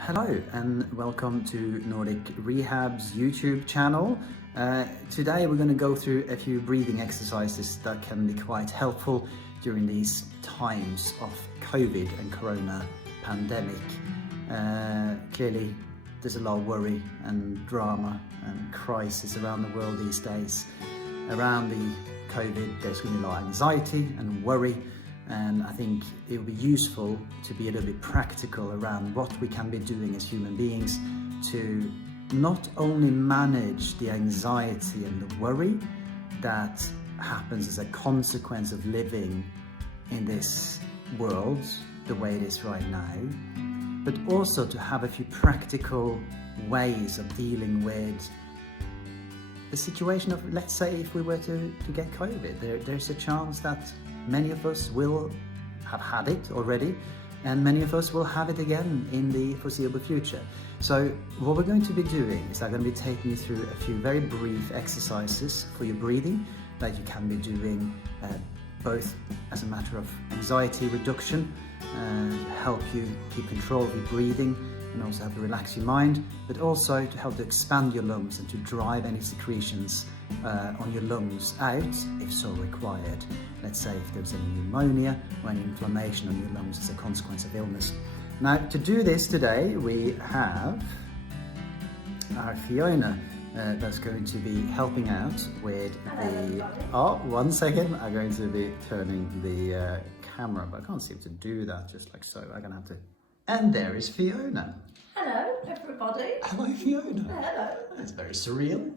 Hello and welcome to Nordic Rehab's YouTube channel. Today we're going to go through a few breathing exercises that can be quite helpful during these times of COVID and Corona pandemic. Clearly there's a lot of worry and drama and crisis around the world these days. Around the COVID there's going to be a lot of anxiety and worry. And I think it will be useful to be a little bit practical around what we can be doing as human beings to not only manage the anxiety and the worry that happens as a consequence of living in this world the way it is right now, but also to have a few practical ways of dealing with the situation of, let's say, if we were to get COVID, there's a chance that many of us will have had it already, and many of us will have it again in the foreseeable future. So what we're going to be doing is I'm going to be taking you through a few very brief exercises for your breathing that you can be doing both as a matter of anxiety reduction and help you keep control of your breathing and also help you relax your mind, but also to help to expand your lungs and to drive any secretions on your lungs out if so required. Let's say if there's any pneumonia or any inflammation on your lungs as a consequence of illness. Now, to do this today, we have our Fiona that's going to be helping out with the... Oh, 1 second. I'm going to be turning the camera, but I can't seem to do that just like so. I'm going to have to... And there is Fiona. Hello, everybody. Hello, Fiona. Hello. That's very surreal.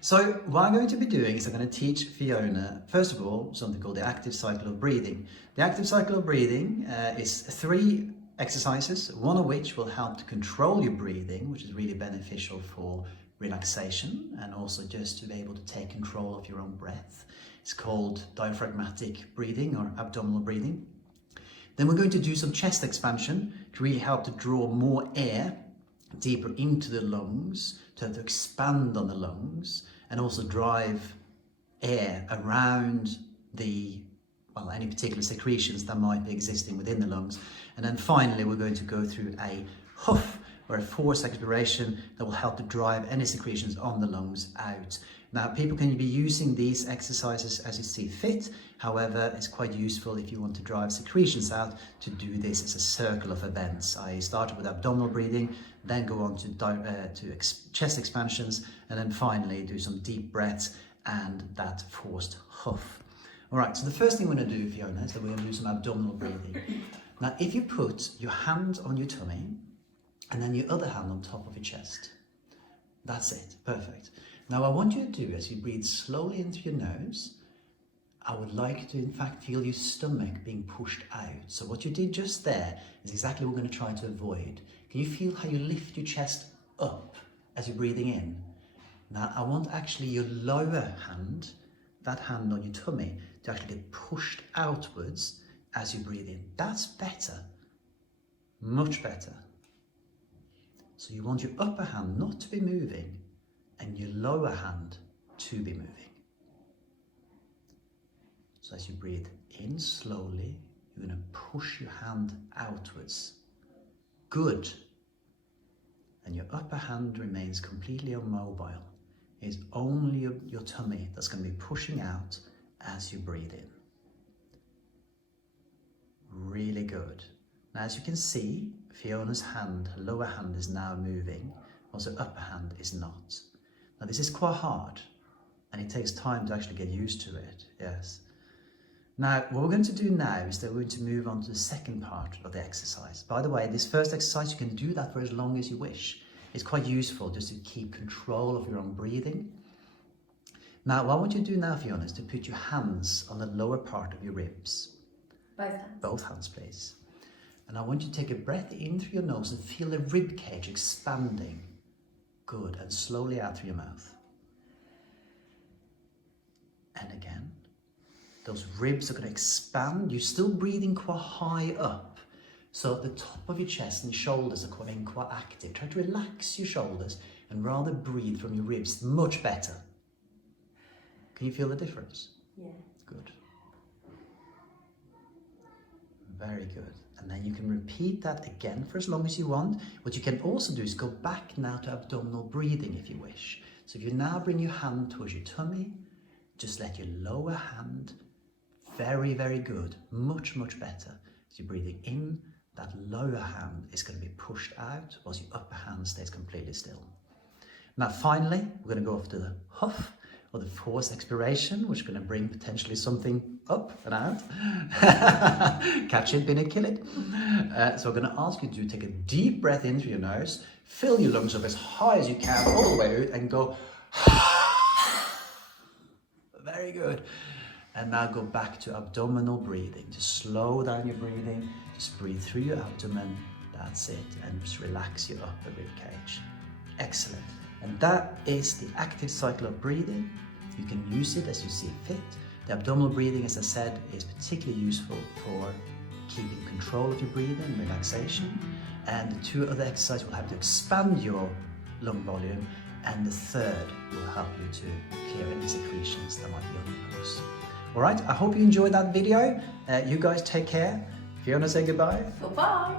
So what I'm going to be doing is I'm going to teach Fiona, first of all, something called the active cycle of breathing. The active cycle of breathing is 3 exercises, one of which will help to control your breathing, which is really beneficial for relaxation and also just to be able to take control of your own breath. It's called diaphragmatic breathing or abdominal breathing. Then we're going to do some chest expansion to really help to draw more air deeper into the lungs, to have to expand on the lungs and also drive air around any particular secretions that might be existing within the lungs. And then finally we're going to go through a huff or a forced expiration that will help to drive any secretions on the lungs out. Now, people can be using these exercises as you see fit. However, it's quite useful if you want to drive secretions out to do this as a circle of events. I started with abdominal breathing, then go on to chest expansions, and then finally do some deep breaths and that forced huff. All right, so the first thing we're going to do, Fiona, is that we're going to do some abdominal breathing. Now, if you put your hand on your tummy and then your other hand on top of your chest, that's it, perfect. Now, I want you to do, as you breathe slowly into your nose, I would like to, in fact, feel your stomach being pushed out. So what you did just there is exactly what we're going to try to avoid. Can you feel how you lift your chest up as you're breathing in? Now, I want actually your lower hand, that hand on your tummy, to actually get pushed outwards as you breathe in. That's better, much better. So you want your upper hand not to be moving and your lower hand to be moving. So as you breathe in slowly, you're going to push your hand outwards. Good. And your upper hand remains completely immobile. It's only your tummy that's going to be pushing out as you breathe in. Really good. Now, as you can see, Fiona's hand, her lower hand, is now moving, whilst her upper hand is not. Now, this is quite hard, and it takes time to actually get used to it, yes. Now, what we're going to do now is that we're going to move on to the second part of the exercise. By the way, this first exercise, you can do that for as long as you wish. It's quite useful just to keep control of your own breathing. Now, what I want you to do now, Fiona, is to put your hands on the lower part of your ribs. Both hands. Both hands, please. And I want you to take a breath in through your nose and feel the rib cage expanding. Good. And slowly out through your mouth. And again. Those ribs are going to expand. You're still breathing quite high up. So the top of your chest and shoulders are being quite active. Try to relax your shoulders and rather breathe from your ribs. Much better. Can you feel the difference? Yeah. Good. Very good. And then you can repeat that again for as long as you want. What you can also do is go back now to abdominal breathing if you wish. So if you now bring your hand towards your tummy, just let your lower hand, very, very good, much, much better. As you're breathing in, that lower hand is going to be pushed out whilst your upper hand stays completely still. Now finally, we're going to go off to the huff, or the forced expiration, which is going to bring potentially something up and out. Catch it, bin it, kill it. So I'm going to ask you to take a deep breath in through your nose, fill your lungs up as high as you can, all the way out, and go. Very good. And now go back to abdominal breathing. Just slow down your breathing. Just breathe through your abdomen. That's it. And just relax your upper rib cage. Excellent. And that is the active cycle of breathing. You can use it as you see fit. The abdominal breathing, as I said, is particularly useful for keeping control of your breathing, relaxation. And the two other exercises will help to expand your lung volume. And the third will help you to clear any secretions that might be on your lungs. All right, I hope you enjoyed that video. You guys take care. Fiona, say goodbye. Goodbye.